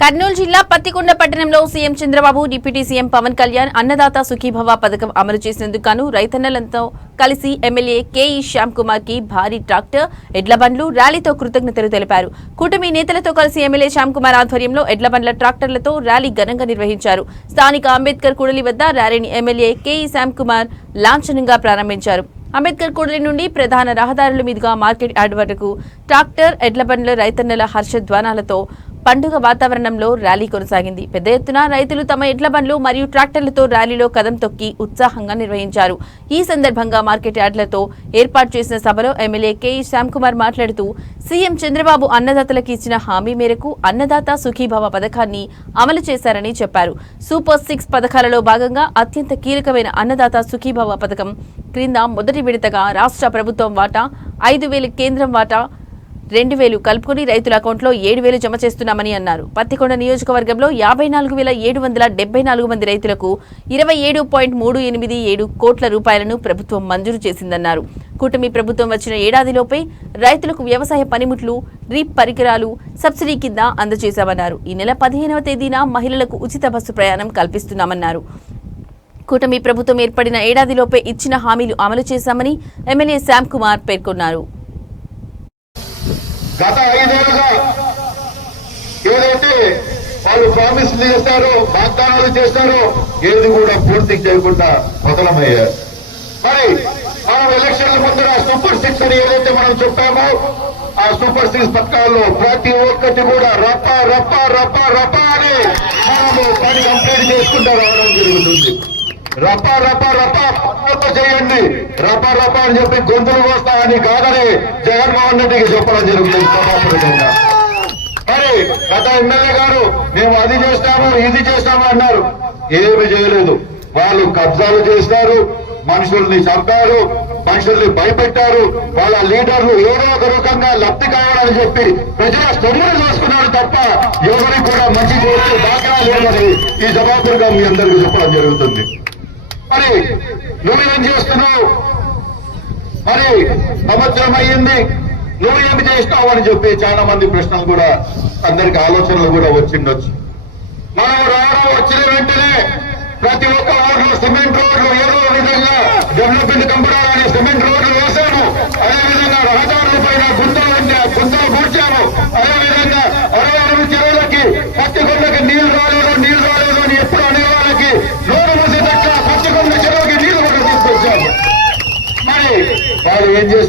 కర్నూలు జిల్లా పత్తికొండ పట్టణంలో CM Chandrababu deputy CM Pawan Kalyan Annadata Sukhibhava పథకం అమలు చేసినందుకు గాను రైతన్నలతో కలిసి ఎమ్మెల్యే కేఈ శ్యామ్ కుమార్ కి భారీ ట్రాక్టర్ ఎడ్ల బండ్లు ర్యాలీతో కృతజ్ఞతలు తెలిపారు. కూటమి నేతలతో కలిసి ఎమ్మెల్యే శ్యామ్ కుమార్ ఆధ్వర్యంలో ఎడ్ల బండ్ల ట్రాక్టర్లతో ర్యాలీ ఘనంగా నిర్వహించారు. స్థానిక అంబేద్కర్ కూడలి వద్ద ర్యాలీని ఎమ్మెల్యే కేఈ శ్యామ్ కుమార్ లాంఛనంగా ప్రారంభించారు. అంబేద్కర్ కూడలి నుండి ప్రధాన రహదారుల మీదుగా మార్కెట్ యార్డ్ వరకు ట్రాక్టర్ ఎడ్ల బండ్ల రైతన్నల హర్షధ్వానాలతో పండుగ వాతావరణంలో ర్యాలీ కొనసాగింది. పెద్ద ఎత్తున రైతులు తమ ఎడ్ల బండ్లు మరియు ట్రాక్టర్లతో ర్యాలీలో కదం తొక్కి ఉత్సాహంగా నిర్వహించారు. ఈ సందర్భంగా మార్కెట్ యార్డ్లతో ఏర్పాటు చేసిన సభలో ఎమ్మెల్యే కేఈ శ్యామ్ కుమార్ మాట్లాడుతూ సీఎం చంద్రబాబు అన్నదాతలకు ఇచ్చిన హామీ మేరకు అన్నదాత సుఖీభవ పథకాన్ని అమలు చేశారని చెప్పారు. సూపర్ 6 పథకాలలో భాగంగా అత్యంత కీలకమైన అన్నదాత సుఖీభవ పథకం క్రింద మొదటి విడతగా రాష్ట్ర ప్రభుత్వం వాటా 5,000, కేంద్రం వాటా 2,000 కలుపుకుని రైతుల అకౌంట్లో 7,000 జమ చేస్తున్నామని అన్నారు. పత్తికొండ నియోజకవర్గంలో 54,774 మంది రైతులకు 27.387 కోట్ల రూపాయలను ప్రభుత్వం మంజూరు చేసిందన్నారు. కూటమి ప్రభుత్వం వచ్చిన ఏడాదిలోపే రైతులకు వ్యవసాయ పనిముట్లు, డ్రిప్ పరికరాలు సబ్సిడీ కింద అందజేశామన్నారు. ఈ నెల 15వ తేదీన మహిళలకు ఉచిత బస్సు ప్రయాణం కల్పిస్తున్నామన్నారు. కూటమి ప్రభుత్వం ఏర్పడిన ఏడాదిలోపే ఇచ్చిన హామీలు అమలు చేశామని ఎమ్మెల్యే శ్యామ్ కుమార్ పేర్కొన్నారు. గత 5 ఏళ్లుగా ఏదైతే వాళ్ళు ప్రామిస్లు చేస్తారో, వాగ్దానాలు చేస్తారో ఏది కూడా పూర్తి చేయకుండా పతనమయ్యారు. మరి మనం ఎలక్షన్ల ముందర సూపర్ 6 అని ఏదైతే మనం చెప్పామో ఆ సూపర్ 6 పథకాల్లో ప్రతి ఒక్కటి కూడా రప్ప రప్ప రప్ప రప్ప అని మనము పని కంప్లీట్ చేసుకుంటూ రావడం జరుగుతుంది. రప్ప రప్ప రప్ప చేయండి, రప్ప రప్ప అని చెప్పి గొంతులు కోస్తామని కాదని జగన్మోహన్ రెడ్డికి చెప్పడం జరుగుతుంది సభాపతిగా. మరి గత ఎమ్మెల్యే గారు మేము అది చేస్తాము ఇది చేస్తాము అన్నారు. ఏమి చేయలేదు. వాళ్ళు కబ్జాలు చేస్తారు, మనుషుల్ని చంపారు, మనుషుల్ని భయపెట్టారు. వాళ్ళ లీడర్లు ఏదో ఒక రకంగా లబ్ధి కావాలని చెప్పి ప్రజల స్టడీలు చేసుకున్నారు తప్ప ఎవరికి కూడా మంచి చేస్తే దాఖలా లేదని ఈ సభాపతిగా మీ అందరికీ చెప్పడం జరుగుతుంది. మరి నువ్వేం చేస్తున్నావు, మరి సంవత్సరం అయ్యింది, నువ్వేమి చేస్తావు అని చెప్పి చాలా మంది ప్రశ్నలు కూడా అందరికి ఆలోచనలు కూడా వచ్చిండొచ్చు. మనం రావడం వచ్చిన వెంటనే ప్రతి ఒక్క ఊర్లో సిమెంట్ రోడ్లు ఏదో విధంగా డెవలప్మెంట్ కంపడాలని సిమెంట్ రోడ్లు వేశాము. అదేవిధంగా రహదారుల పైన గుంతలు ఉంటే ఆ గుంతలు పూడ్చాము. అదేవిధంగా 66 చెరువులకి పత్తికొండకి నీళ్లు రాలేదు అని ఎప్పుడు అనే వాళ్ళకి నోరు మూసేటట్ల పత్తికొండ చెరువుకి నీళ్లు కూడా తీసుకొచ్చాము. మరి వాళ్ళు ఏం చేస్తారు?